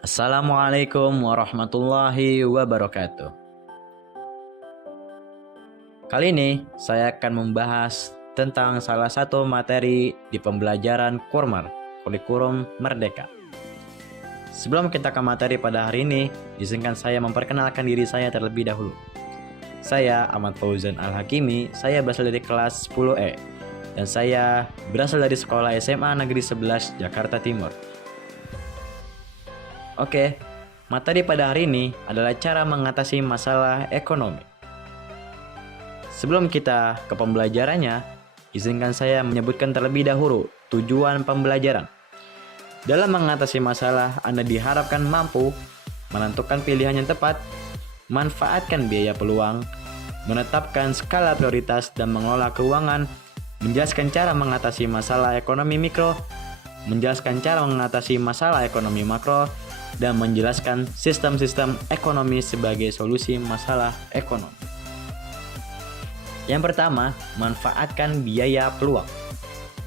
Assalamualaikum warahmatullahi wabarakatuh. Kali ini saya akan membahas tentang salah satu materi di pembelajaran Kurmar, Kurikulum Merdeka. Sebelum kita ke materi pada hari ini, izinkan saya memperkenalkan diri saya terlebih dahulu. Saya Ahmad Fauzan Al-Hakimi, saya berasal dari kelas 10E, dan saya berasal dari sekolah SMA Negeri 11 Jakarta Timur. Oke, materi pada hari ini adalah cara mengatasi masalah ekonomi. Sebelum kita ke pembelajarannya, izinkan saya menyebutkan terlebih dahulu tujuan pembelajaran. Dalam mengatasi masalah, Anda diharapkan mampu menentukan pilihan yang tepat, manfaatkan biaya peluang, menetapkan skala prioritas dan mengelola keuangan, menjelaskan cara mengatasi masalah ekonomi mikro, menjelaskan cara mengatasi masalah ekonomi makro, dan menjelaskan sistem-sistem ekonomi sebagai solusi masalah ekonomi. Yang pertama, manfaatkan biaya peluang.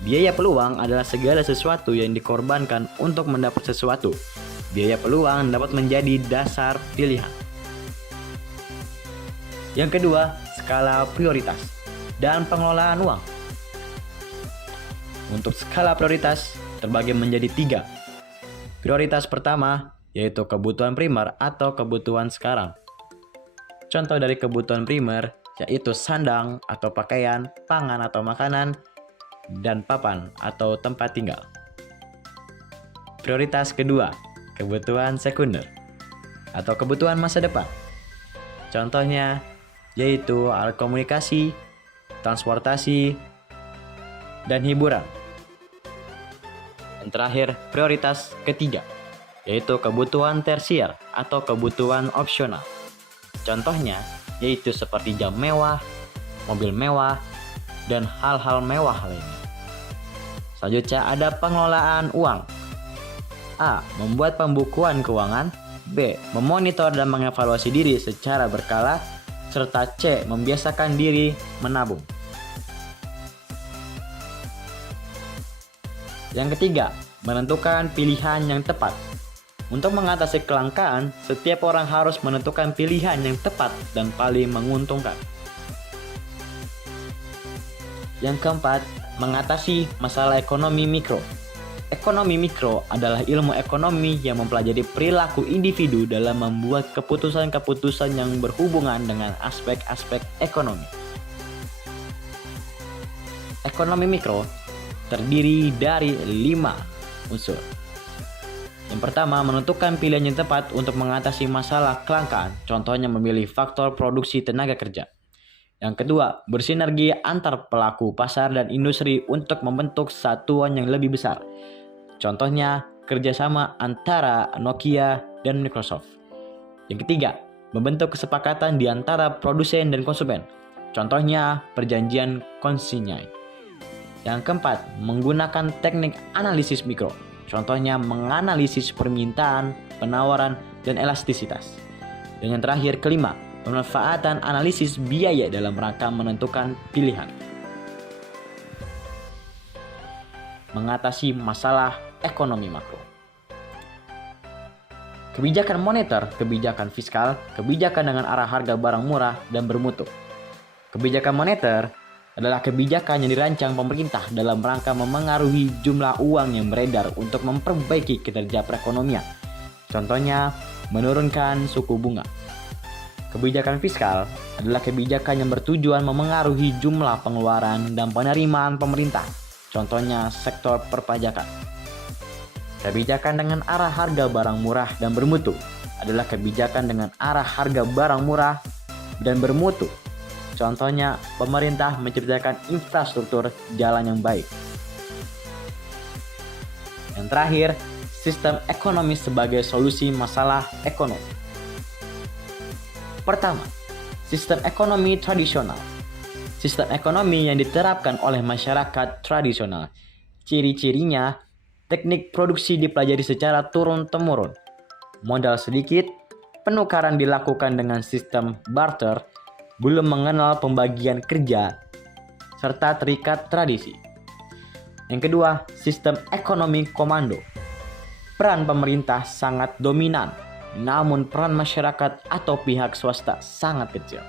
Biaya peluang adalah segala sesuatu yang dikorbankan untuk mendapat sesuatu. Biaya peluang dapat menjadi dasar pilihan. Yang kedua, skala prioritas dan pengelolaan uang. Untuk skala prioritas terbagi menjadi 3. Prioritas pertama yaitu kebutuhan primer atau kebutuhan sekarang. Contoh dari kebutuhan primer yaitu sandang atau pakaian, pangan atau makanan, dan papan atau tempat tinggal. Prioritas kedua, kebutuhan sekunder atau kebutuhan masa depan. Contohnya yaitu alat komunikasi, transportasi, dan hiburan. Dan terakhir, prioritas ketiga, yaitu kebutuhan tersier atau kebutuhan opsional. Contohnya yaitu seperti jam mewah, mobil mewah, dan hal-hal mewah lainnya. Selanjutnya ada pengelolaan uang. A. Membuat pembukuan keuangan. B. Memonitor dan mengevaluasi diri secara berkala. Serta C. Membiasakan diri menabung. Yang ketiga, menentukan pilihan yang tepat. Untuk mengatasi kelangkaan, setiap orang harus menentukan pilihan yang tepat dan paling menguntungkan. Yang keempat, mengatasi masalah ekonomi mikro. Ekonomi mikro adalah ilmu ekonomi yang mempelajari perilaku individu dalam membuat keputusan-keputusan yang berhubungan dengan aspek-aspek ekonomi. Ekonomi mikro terdiri dari 5 unsur. Yang pertama, menentukan pilihan yang tepat untuk mengatasi masalah kelangkaan, contohnya memilih faktor produksi tenaga kerja. Yang kedua, bersinergi antar pelaku pasar dan industri untuk membentuk satuan yang lebih besar. Contohnya, kerjasama antara Nokia dan Microsoft. Yang ketiga, membentuk kesepakatan di antara produsen dan konsumen. Contohnya, perjanjian konsinyai. Yang keempat, menggunakan teknik analisis mikro. Contohnya menganalisis permintaan, penawaran, dan elastisitas. Dan yang terakhir, kelima, pemanfaatan analisis biaya dalam rangka menentukan pilihan. Mengatasi masalah ekonomi makro. Kebijakan moneter, kebijakan fiskal, kebijakan dengan arah harga barang murah dan bermutu. Kebijakan moneter adalah kebijakan yang dirancang pemerintah dalam rangka memengaruhi jumlah uang yang beredar untuk memperbaiki kinerja perekonomian. Contohnya, menurunkan suku bunga. Kebijakan fiskal adalah kebijakan yang bertujuan memengaruhi jumlah pengeluaran dan penerimaan pemerintah. Contohnya, sektor perpajakan. Kebijakan dengan arah harga barang murah dan bermutu adalah kebijakan dengan arah harga barang murah dan bermutu. Contohnya, pemerintah menciptakan infrastruktur jalan yang baik. Yang terakhir, sistem ekonomi sebagai solusi masalah ekonomi. Pertama, sistem ekonomi tradisional. Sistem ekonomi yang diterapkan oleh masyarakat tradisional. Ciri-cirinya, teknik produksi dipelajari secara turun-temurun. Modal sedikit, penukaran dilakukan dengan sistem barter, belum mengenal pembagian kerja, serta terikat tradisi. Yang kedua, sistem ekonomi komando. peran pemerintah sangat dominan, namun peran masyarakat atau pihak swasta sangat kecil.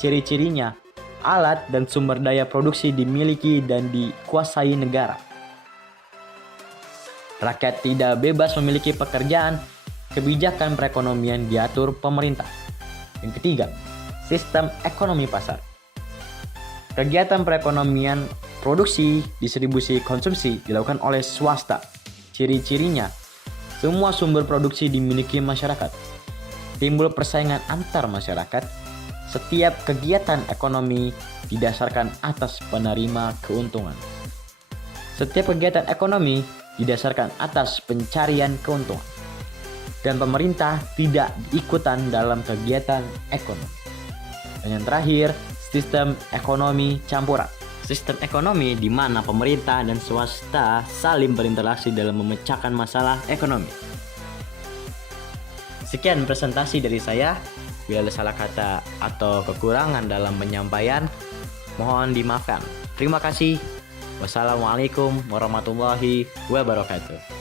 Ciri-cirinya, alat dan sumber daya produksi dimiliki dan dikuasai negara. Rakyat tidak bebas memiliki pekerjaan, kebijakan perekonomian diatur pemerintah. Yang ketiga, sistem ekonomi pasar. Kegiatan perekonomian, produksi, distribusi, konsumsi dilakukan oleh swasta. Ciri-cirinya, semua sumber produksi dimiliki masyarakat. Timbul persaingan antar masyarakat. Setiap kegiatan ekonomi didasarkan atas penerima keuntungan. Setiap kegiatan ekonomi didasarkan atas pencarian keuntungan. Dan pemerintah tidak ikutan dalam kegiatan ekonomi. Dan yang terakhir, sistem ekonomi campuran. Sistem ekonomi di mana pemerintah dan swasta saling berinteraksi dalam memecahkan masalah ekonomi. Sekian presentasi dari saya. Bila ada salah kata atau kekurangan dalam penyampaian, mohon dimaafkan. Terima kasih. Wassalamualaikum warahmatullahi wabarakatuh.